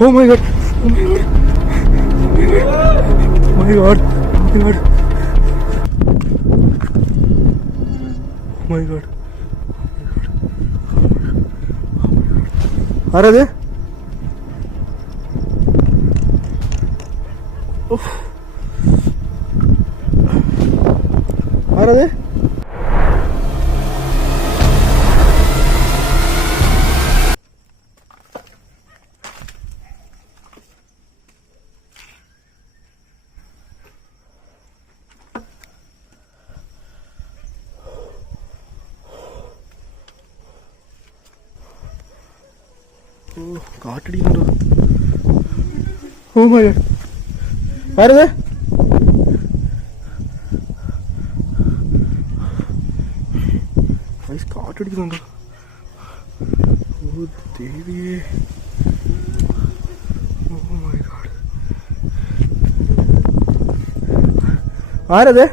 Oh my god. Oh my god. Oh my god. Oh my god. Oh my god. ആരത്? ആരത്? കാട്ടടിക്കുന്നുണ്ടോ? Oh my god. ആരത്? കാട്ടടിക്കുന്നുണ്ടോ? Oh ദേവിയേ. Oh my god. ആരത്?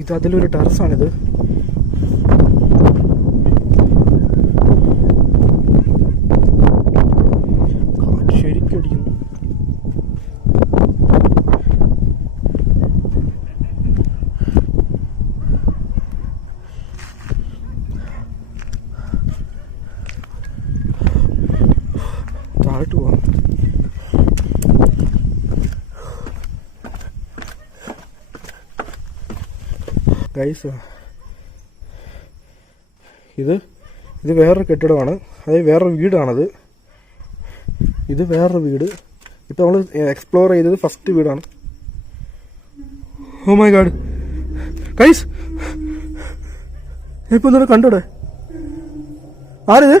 ഇത് അതിലൊരു ടെറസാണിത്. കാറ്റ് ശരിക്കും അടിക്കുന്നു. താഴോട്ട് പോവാം. ഗൈസ്, ഇത് വേറൊരു കെട്ടിടമാണ്. അതായത് വേറൊരു വീടാണത്. ഇത് വേറൊരു വീട്. ഇപ്പം നമ്മൾ എക്സ്പ്ലോർ ചെയ്തത് ഫസ്റ്റ് വീടാണ്. ഓ മൈ ഗാഡ് ഗൈസ്, ഇപ്പം എന്താണ് കണ്ടോടെ? ആരിത്?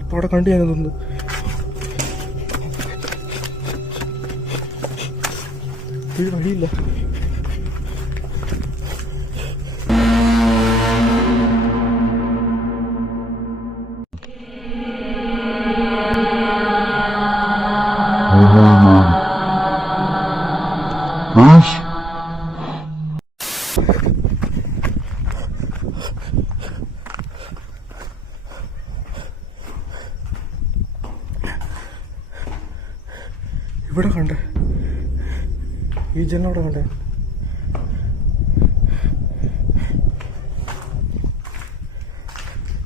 ഇപ്പം അവിടെ കണ്ടു ഞാനത് തോന്നുന്നു. ഇത് വഴിയില്ല. ഇവിടെ കണ്ടേ, ഈ ജനലവിടെ കണ്ടേ?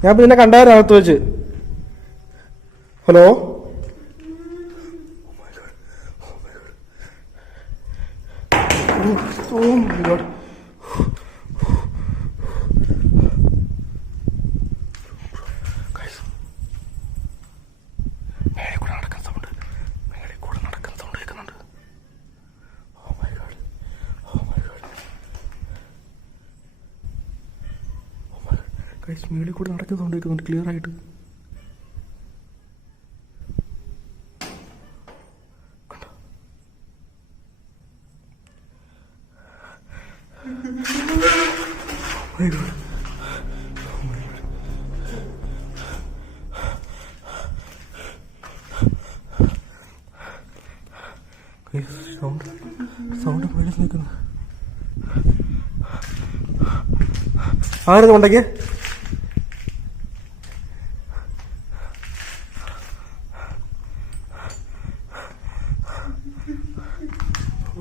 ഞാൻ പിന്നെ കണ്ടായിരുന്നു അകത്ത് വെച്ച്. ഹലോ, മേളിൽ കൂടെ നടക്കുന്നുണ്ട് ക്ലിയർ ആയിട്ട്. സൗണ്ട് മേളിൽ നിൽക്കുന്നു. ആരത് കൊണ്ടേക്ക്?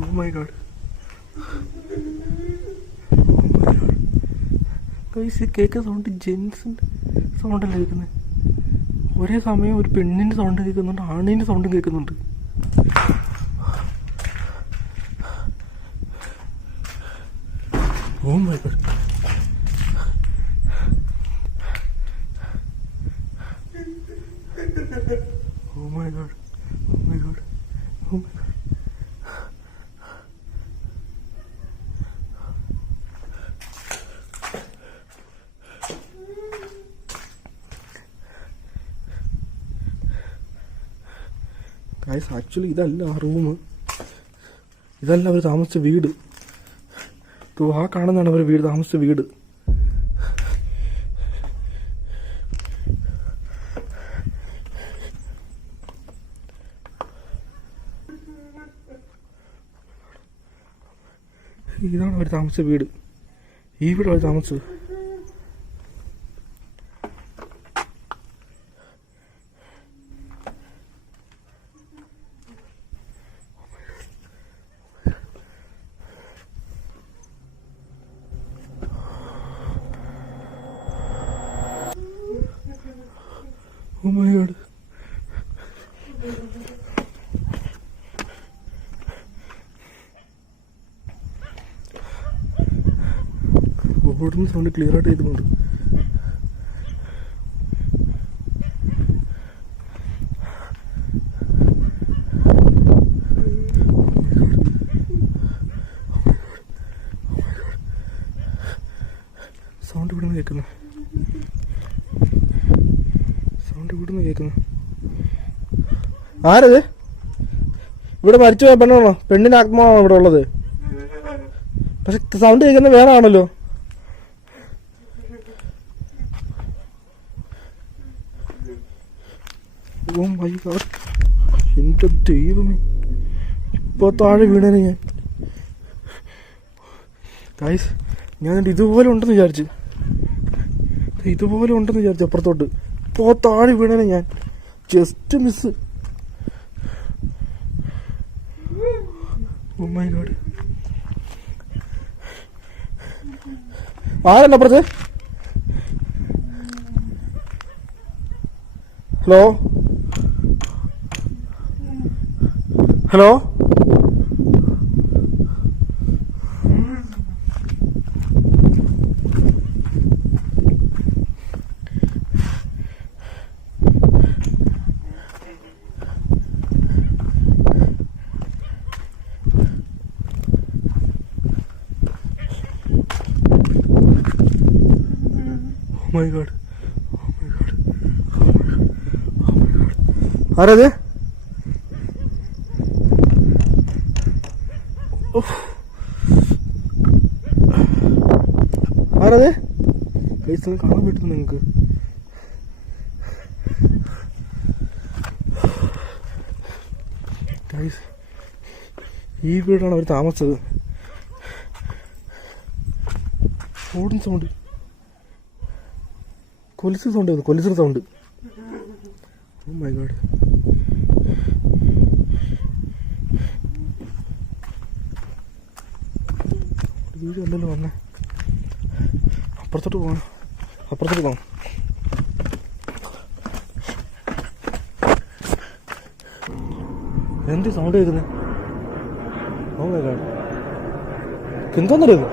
Oh my god. കേൾക്കുന്ന സൗണ്ട് ജെൻസിൻ്റെ സൗണ്ടല്ല കേൾക്കുന്നത്. ഒരേ സമയം ഒരു പെണ്ണിൻ്റെ സൗണ്ട് കേൾക്കുന്നുണ്ട്, ആണിൻ്റെ സൗണ്ടും കേൾക്കുന്നുണ്ട്. Oh my god. Oh my god. Oh my god. Oh my god. Guys actually ഇതല്ല ആ റൂം, ഇതല്ല അവർ താമസിച്ച വീട്. ആ കാണുന്നതാണ് അവർ വീട് താമസിച്ച വീട്. ഇതാണ് അവർ താമസിച്ച വീട്. ഈ വീട് അവർ താമസിച്ചത്. Oh my god. ഓടുന്ന സൗണ്ട് ക്ലിയർ ആയിട്ട് കേൾക്കുന്നുണ്ട്. സൗണ്ട് ഇവിടുന്ന് കേൾക്കുന്നു. ആരത്? ഇവിടെ മരിച്ചു പോയ പെണ്ണാണോ? പെണ്ണിന്റെ ആത്മാവാണോ ഇവിടെ ഉള്ളത്? പക്ഷെ സൗണ്ട് കേൾക്കുന്ന വേറെ ആണല്ലോ. ഓ മൈ ഗോഡ്, എന്റെ ദൈവമേ, ഇപ്പൊ താഴെ വീണേനെ ഞാൻ. ഗൈസ്, ഞാൻ ഇതുപോലെ ഉണ്ടെന്ന് വിചാരിച്ചു, അപ്പുറത്തോട്ട്. ഇപ്പോ താഴെ വീണേനെ ഞാൻ. Just miss. Oh my god. ആരല്ല അപ്പുറത്ത്? Hello hello Oh my god. ആരത്? ആരത്? കൈസ് കാണാൻ പറ്റുന്നു നിങ്ങൾക്ക്? കൈസ്, ഈ വീടാണ് അവർ താമസിച്ചത്. ഓടുന്ന സൗണ്ട്, കൊലുസ് സൗണ്ട്. Oh my god. വീട് അല്ലല്ലോ വന്നേ. അപ്പുറത്തോട്ട് പോകാം. എന്ത് സൗണ്ട് കേൾക്കുന്നത്? Oh my god. എന്തോന്നറിയത്?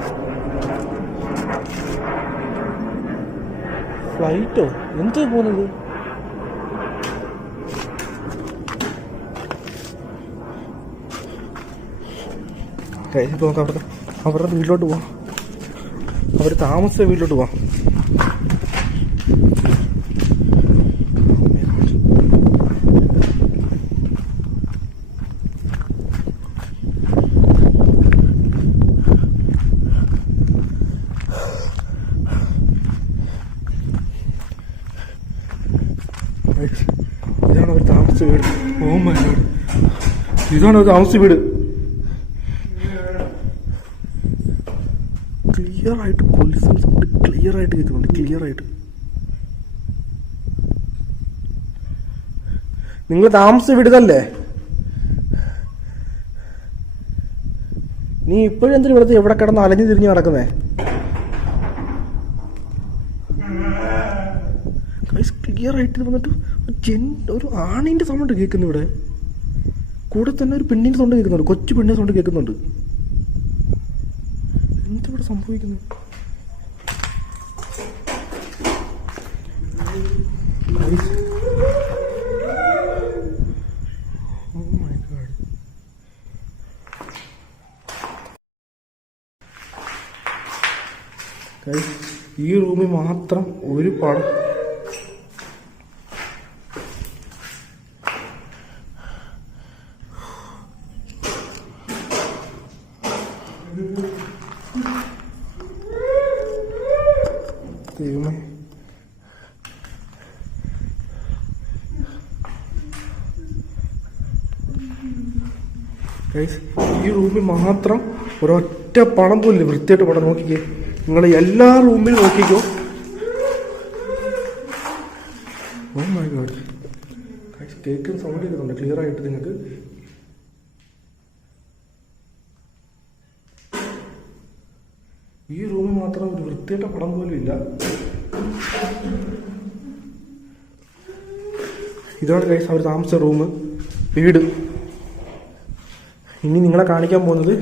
ഫ്ലൈറ്റോ? എന്ത് പോകുന്നത്? ഇപ്പോൾ നമുക്ക് അവരുടെ വീട്ടിലോട്ട് പോവാം. അവർ താമസിച്ച വീട്ടിലോട്ട് പോവാം. ഇതാണ് അവർ താമസിച്ച വീട്. ഓ മൈ ഗോഡ്, ഇതാണ് അവർ താമസിച്ച വീട്. ക്ലിയറായിട്ട് കൊല്ലിസം സൗണ്ട് ക്ലിയറായിട്ട് കേൾക്കുന്നുണ്ട്. നിങ്ങൾ താമസിച്ച വീടല്ലേ? നീ ഇപ്പോഴും എന്തിനു ഇവിടുത്തെ എവിടെ കിടന്ന് അലഞ്ഞു തിരിഞ്ഞ് നടക്കുന്നേ? ക്ലിയറായിട്ട് വന്നിട്ട് ഒരു ആണിന്റെ സൗണ്ട് കേൾക്കുന്നു. ഇവിടെ കൂടെ തന്നെ ഒരു പെണ്ണിന്റെ സൗണ്ട് കേൾക്കുന്നുണ്ട്, കൊച്ചു പെണ്ണിന്റെ സൗണ്ട് കേൾക്കുന്നുണ്ട്. എന്തിവിടെ സംഭവിക്കുന്നു? ഈ റൂമിൽ മാത്രം ഒരു പടം. ദൈവമേ. ഈ റൂമിൽ മാത്രം ഒരൊറ്റ പണം പോലില്ല. വൃത്തിയായിട്ട് പടം നോക്കിക്കേ നിങ്ങൾ. എല്ലാ റൂമിലും നോക്കിക്കോ. Oh my god. കേൾക്കുന്ന സൗണ്ട് കേൾക്കുന്നുണ്ട് ക്ലിയർ ആയിട്ട് നിങ്ങൾക്ക്. ഈ റൂമിൽ മാത്രം ഒരു വൃത്തിയായിട്ട പടം പോലും ഇല്ല. ഇതാണ് ഗൈസ് അവർ താമസിച്ച റൂം, വീട്. ഇനി നിങ്ങളെ കാണിക്കാൻ പോകുന്നത്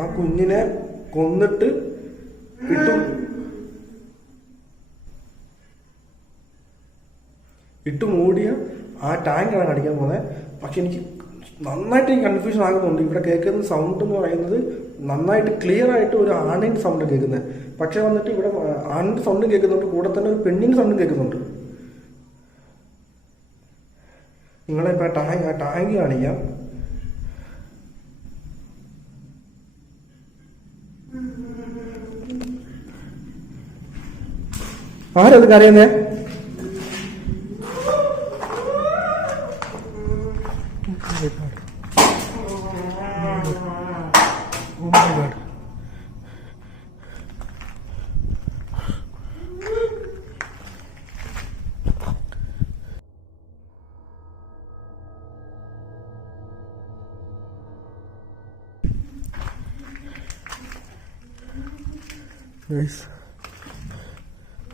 ആ കുഞ്ഞിനെ കൊന്നിട്ട് ഇട്ട് മൂടിയ ആ ടാങ്കാണ് കാണിക്കാൻ പോകുന്നത്. പക്ഷെ എനിക്ക് നന്നായിട്ട് കൺഫ്യൂഷൻ ആകുന്നുണ്ട്. ഇവിടെ കേൾക്കുന്ന സൗണ്ട് എന്ന് പറയുന്നത് നന്നായിട്ട് ക്ലിയർ ആയിട്ട് ഒരു ആണിൻ്റെ സൗണ്ട് കേൾക്കുന്നത്. പക്ഷെ വന്നിട്ട് ഇവിടെ ആണിൻ്റെ സൗണ്ടും കേൾക്കുന്നുണ്ട്, കൂടെ തന്നെ ഒരു പെണ്ണിൻ്റെ സൗണ്ടും കേൾക്കുന്നുണ്ട്. നിങ്ങളിപ്പോൾ ടാങ്ക് കാണിക്കാം. ആരത് കരയുന്നേ?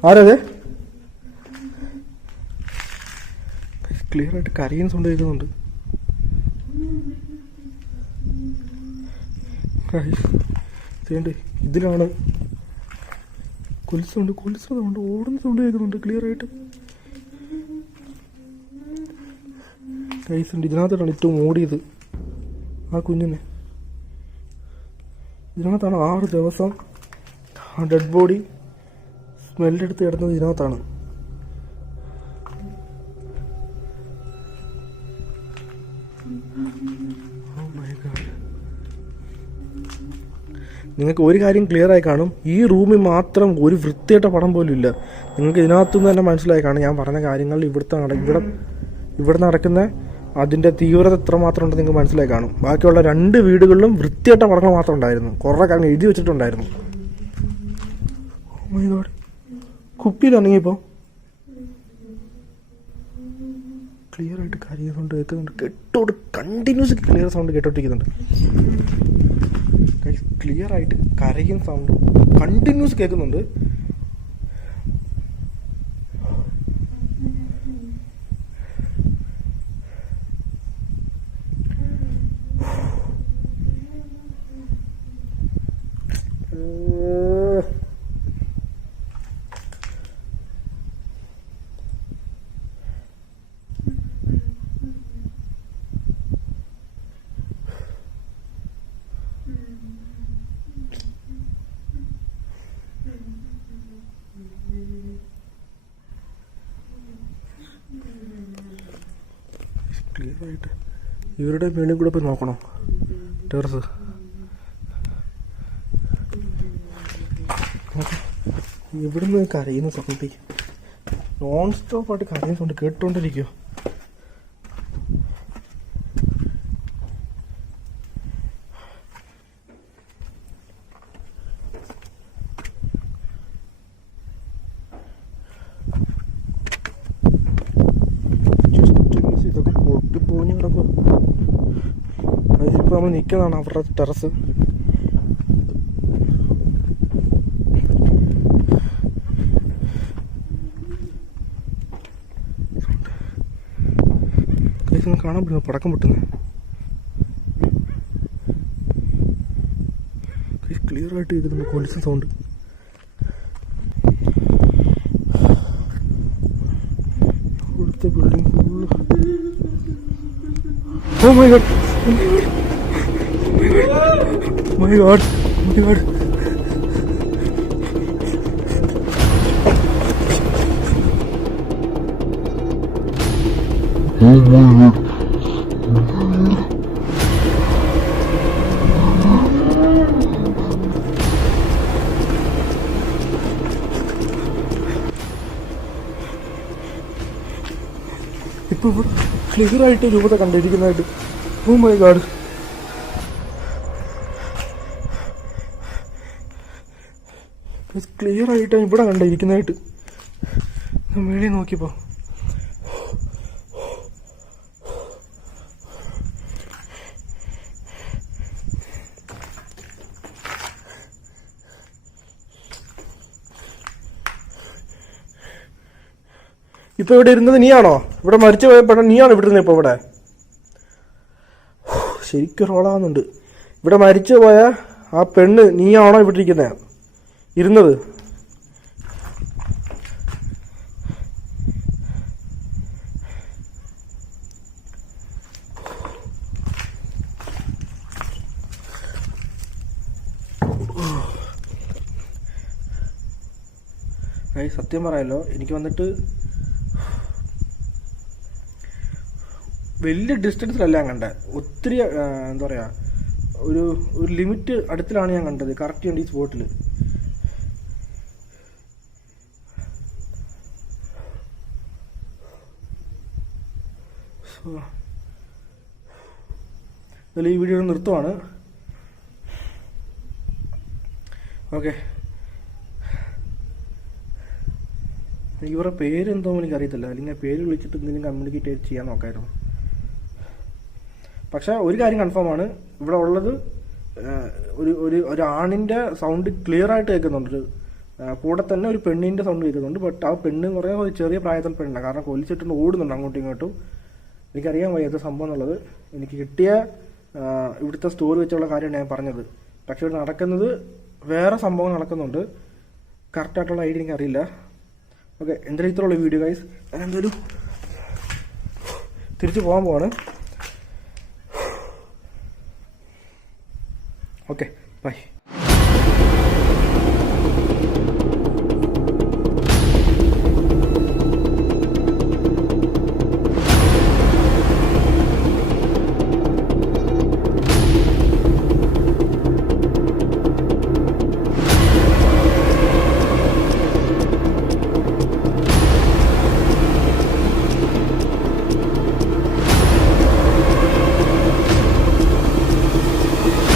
ആരത്? ക്ലിയർ ആയിട്ട് കരയുന്ന സൗണ്ട് കേൾക്കുന്നുണ്ട്. ഇതിലാണ് കൊലുസുണ്ട്, ഓടുന്ന സൗണ്ട് കേൾക്കുന്നുണ്ട് ക്ലിയർ ആയിട്ട്. കൈസുണ്ട്. ഇതിനകത്താണ് ഏറ്റവും ഓടിയത് ആ കുഞ്ഞിനെ. ഇതിനകത്താണ് 6 ദിവസം ആ ഡെഡ് ബോഡി സ്മെല്ലെടുത്ത് കിടന്നത് ഇതിനകത്താണ്. നിങ്ങൾക്ക് ഒരു കാര്യം ക്ലിയർ ആയി കാണും, ഈ റൂമിൽ മാത്രം ഒരു വൃത്തിയായിട്ട പടം പോലും ഇല്ല. നിങ്ങൾക്ക് ഇതിനകത്തുനിന്ന് തന്നെ മനസ്സിലായി കാണും ഞാൻ പറഞ്ഞ കാര്യങ്ങൾ ഇവിടെ നടക്കുന്ന അതിൻ്റെ തീവ്രത എത്രമാത്രം ഉണ്ടെന്ന് നിങ്ങൾക്ക് മനസ്സിലായി കാണും. ബാക്കിയുള്ള 2 വീടുകളിലും വൃത്തിയായിട്ട പടങ്ങൾ മാത്രം ഉണ്ടായിരുന്നു. കുറേ കാര്യം എഴുതി വെച്ചിട്ടുണ്ടായിരുന്നു. കുപ്പിയിലാണെങ്കിൽ ഇപ്പോൾ ക്ലിയർ ആയിട്ട് കരയുന്ന സൗണ്ട് കേൾക്കുന്നുണ്ട്. കണ്ടിന്യൂസ് ക്ലിയർ സൗണ്ട് കേട്ടോണ്ടിരിക്കുന്നുണ്ട്. ക്ലിയർ ആയിട്ട് കരയുന്ന സൗണ്ട് കണ്ടിന്യൂസ് കേൾക്കുന്നുണ്ട്. ക്ലിയർ ആയിട്ട് ഇവരുടെ മേളിൽ കൂടെ പോയി നോക്കണം. ടെറസ് ഇവിടുന്ന് കരയുന്ന സൗണ്ട് നോൺ സ്റ്റോപ്പായിട്ട് കരയുന്ന സൗണ്ട് കേട്ടോണ്ടിരിക്കുവോ. അതിലിപ്പോൾ നമ്മൾ നിൽക്കുന്നതാണ് അവരുടെ ടെറസ്. കാണാൻ പറ്റുന്നു പടക്കം പൊട്ടുന്നത്. ക്ലിയർ ആയിട്ട് കേൾക്കുന്നുണ്ട് കൊലുസ് സൗണ്ട്. ഇവിടുത്തെ building full. Oh my god, my god, my god. ഇവിടെ ക്ലിയർ ആയിട്ട് രൂപത്തെ കണ്ടിരിക്കുന്നതായിട്ട്. Oh my god. ക്ലിയർ ആയിട്ടാണ് ഇവിടെ കണ്ടിരിക്കുന്നതായിട്ട്. മേളിൽ നോക്കിയപ്പോൾ ഇപ്പൊ ഇവിടെ ഇരുന്നത് നീയാണോ? ഇവിടെ മരിച്ചു പോയപ്പോഴ നീയാണോ ഇവിടെ ഇരുന്നത്? ഇപ്പൊ ഇവിടെ ശരിക്കും റോളാവുന്നുണ്ട്. ഇവിടെ മരിച്ചു പോയ ആ പെണ്ണ് നീയാണോ ഇവിടെ ഇരിക്കുന്നത് ഇരുന്നത്? സത്യം പറയാലോ, എനിക്ക് വന്നിട്ട് വലിയ ഡിസ്റ്റൻസിലല്ല ഞാൻ കണ്ടത്. ഒത്തിരി എന്താ പറയുക, ഒരു ലിമിറ്റ് അടുത്തിലാണ് ഞാൻ കണ്ടത്. കറക്റ്റ് ഉണ്ട് ഈ സ്പോട്ടിൽ. ഇതിൽ ഈ വീഡിയോ നിർത്തുവാണ്. ഓക്കെ, ഇവരുടെ പേരെന്തോ എനിക്കറിയത്തില്ല. അല്ലെങ്കിൽ പേര് വിളിച്ചിട്ട് എന്തെങ്കിലും കമ്മ്യൂണിക്കേറ്റ് ചെയ്യാൻ നോക്കായിരുന്നു. പക്ഷെ ഒരു കാര്യം കൺഫേം ആണ്, ഇവിടെ ഉള്ളത് ഒരു ആണിൻ്റെ സൗണ്ട് ക്ലിയർ ആയിട്ട് കേൾക്കുന്നുണ്ട്. കൂടെ തന്നെ ഒരു പെണ്ണിൻ്റെ സൗണ്ട് കേൾക്കുന്നുണ്ട്. ബട്ട് ആ പെണ്ണ് എന്ന് പറയാൻ ഒരു ചെറിയ പ്രായത്തിൽ പെണ്ണാണ്. കാരണം കൊലിച്ചിട്ടുണ്ട് ഓടുന്നുണ്ട് അങ്ങോട്ടും ഇങ്ങോട്ടും. എനിക്കറിയാൻ വയ്യാത്ത സംഭവം എന്നുള്ളത്. എനിക്ക് കിട്ടിയ ഇവിടുത്തെ സ്റ്റോറി വെച്ചുള്ള കാര്യമാണ് ഞാൻ പറഞ്ഞത്. പക്ഷെ ഇവിടെ നടക്കുന്നത് വേറെ സംഭവം നടക്കുന്നുണ്ട്. കറക്റ്റായിട്ടുള്ള ഐഡിയ എനിക്കറിയില്ല. ഓക്കെ, എന്തായാലും ഇത്രയുള്ള വീഡിയോ ഗൈസ്. ഞാൻ എന്തായാലും തിരിച്ചു പോകാൻ പോവാണ്. Okay, by.